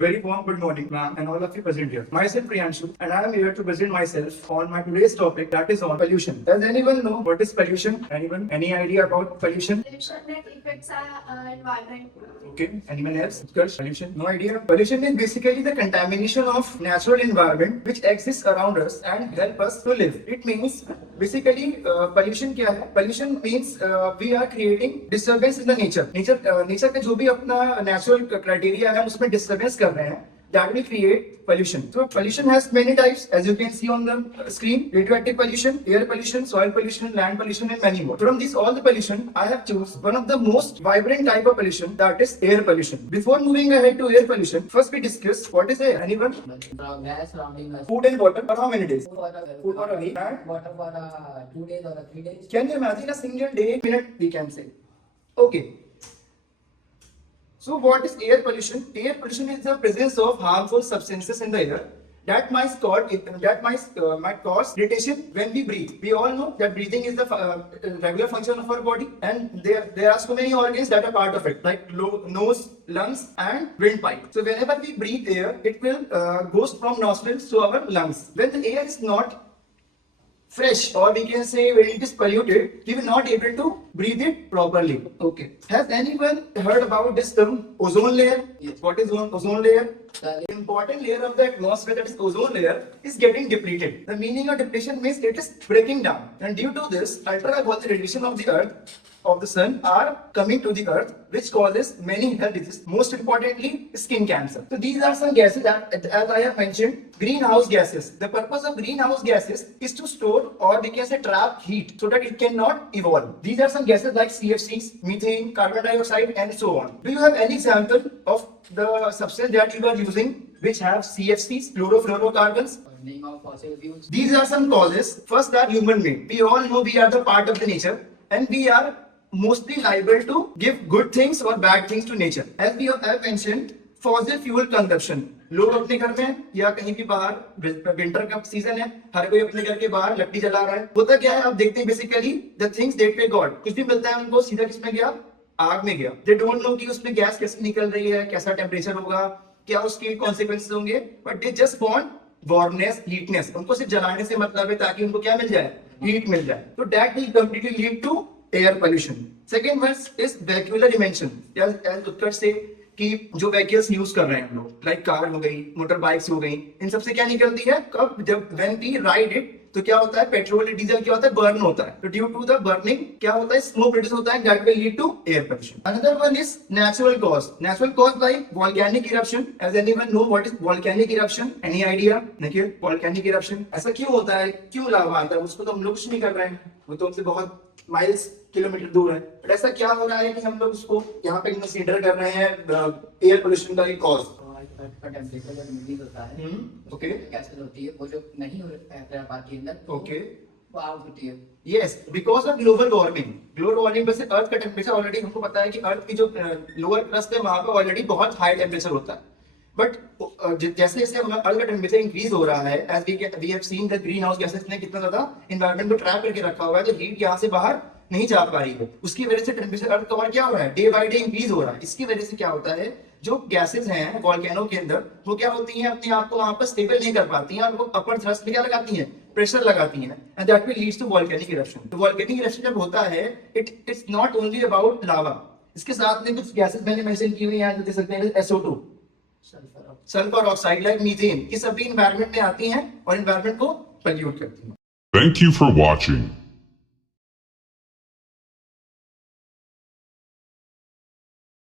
Very warm good morning, ma'am, and all of you present here. Myself Priyanshu, and I am here to present myself on my today's topic, that is on pollution. Does anyone know what is pollution? Anyone? Any idea about pollution? Pollution that affects our environment. Okay. Anyone else? Utkarsh, pollution? No idea. Pollution is basically the contamination of natural environment which exists around us and help us to live. It means basically pollution क्या है? Pollution means we are creating disturbance in the nature. Nature का जो भी अपना natural criteria है उसमें disturbance कर रहे हैं. That will create pollution. So pollution has many types, as you can see on the screen: radioactive pollution, air pollution, soil pollution, land pollution, and many more. From these all the pollution, I have choose one of the most vibrant type of pollution, that is air pollution. Before moving ahead to air pollution, first we discuss what is air. Anyone? Gas surrounding us. Food and water for how many days? Food for a week. And water for 2 days or 3 days. can you imagine a single day, minute we can say? Okay. So what is air pollution? Air pollution is the presence of harmful substances in the air that might cause irritation when we breathe. We all know that breathing is the regular function of our body, and there are so many organs that are part of it, like nose, lungs, and windpipe. So whenever we breathe air, it will goes from nostrils to our lungs. When the air is not fresh, or we can say when it is polluted, we will not able to breathe it properly. Okay. Has anyone heard about this term ozone layer? Yes. What is ozone layer? The important layer of the atmosphere, that is ozone layer, is getting depleted. The meaning of depletion means it is breaking down, and due to this, ultraviolet radiation of the earth, of the sun, are coming to the earth, which causes many health diseases, most importantly skin cancer. So these are some gases that, as I have mentioned, greenhouse gases. The purpose of greenhouse gases is to store, or we can say trap heat, so that it cannot evolve. These are some gases like CFCs, methane, carbon dioxide, and so on. Do you have any example of the substance that you are using which have CFCs, chlorofluorocarbons? Burning of fossil fuels. These are some causes. First are human made. We all know we are the part of the nature, and we are mostly liable to give good things or bad things to nature. As we have mentioned, fossil fuel consumption. लोग अपने घर में या कहीं भी बाहर, winter का season है, हर कोई अपने घर के बाहर लकड़ी जला रहा है. होता क्या है, आप देखते हैं बेसिकली द थिंग्स दैट पे गॉड, कुछ भी मिलता है उनको सीधा किसमें गया, आग में गया. दे डोंट नो कि उसमें गैस कैसे निकल रही है, कैसा टेम्परेचर होगा, क्या उसके कॉन्सिक्वेंसेस होंगे, but they just want warmness, heatness. उनको सिर्फ जलाने से मतलब है ताकि उनको क्या मिल जाए, हीट मिल जाए. तो that will completely lead to air pollution. Second one is vehicular emission. As Utkarsh से कि जो व्हीकल्स यूज कर रहे हैं हम लोग, लाइक कार हो गई, मोटर बाइक्स हो गई, इन सबसे क्या निकलती है, कब जब व्हेन वी राइड इट, तो क्या होता है, पेट्रोल डीजल क्या होता है, बर्न होता है. तो ड्यू टू द बर्निंग क्या होता है, स्मोक प्रोड्यूस होता है, that will lead to air pollution. Another one is natural cause. Natural cause like volcanic eruption. As anyone know what is volcanic eruption? Any idea? देखिए volcanic eruption ऐसा क्यों होता है, क्यों लावा आता है, उसको तो हम लोग कुछ नहीं कर रहे हैं, वो तो हमसे बहुत माइल्स किलोमीटर दूर है. बट ऐसा क्या हो रहा है कि हम लोग उसको यहाँ पे कंसीडर कर रहे हैं एयर पोल्यूशन का कॉज. का टेम्परेचर जब इंक्रीज होता है, ओके, गैसेस होती है, वो जो नहीं पार्ट के अंदर, ओके, वो आउट होती है. Yes, because of global warming. Global warming वजह से अर्थ का टेम्परेचर ऑलरेडी हमको पता है कि अर्थ की जो लोअर क्रस्ट है वहां पे ऑलरेडी बहुत हाई टेम्परेचर होता है. बट जैसे जैसे अर्थ का टेम्परेचर इंक्रीज हो रहा है, as we have seen the greenhouse gases ने कितना ज्यादा एनवायरनमेंट को ट्रैप करके रखा हुआ है, तो हीट यहाँ से बाहर नहीं जा पा रही है. उसकी वजह से टेम्परेचर अर्थ का और क्या हो रहा है, डे बाय डे इंक्रीज हो रहा है. इसकी वजह से क्या होता है, जो गैसेस हैं वोल्केनो के अंदर, वो क्या होती हैं, अपने आप को वहां पर स्टेबल नहीं कर पाती हैं, और वो अपर थ्रस्ट में क्या लगाती हैं, प्रेशर लगाती हैं, and that will leads to volcanic eruption. तो वोल्केनिक इरप्शन जब होता है, it's not only about lava. इसके साथ में कुछ गैसेस मैंने मेंशन की हुई हैं, जो देख सकते हैं SO2, sulphur oxide, like methane, ये सभी एनवायरनमेंट में आती हैं और एनवायरनमेंट को पोल्यूट करती हैं. Thank you for watching.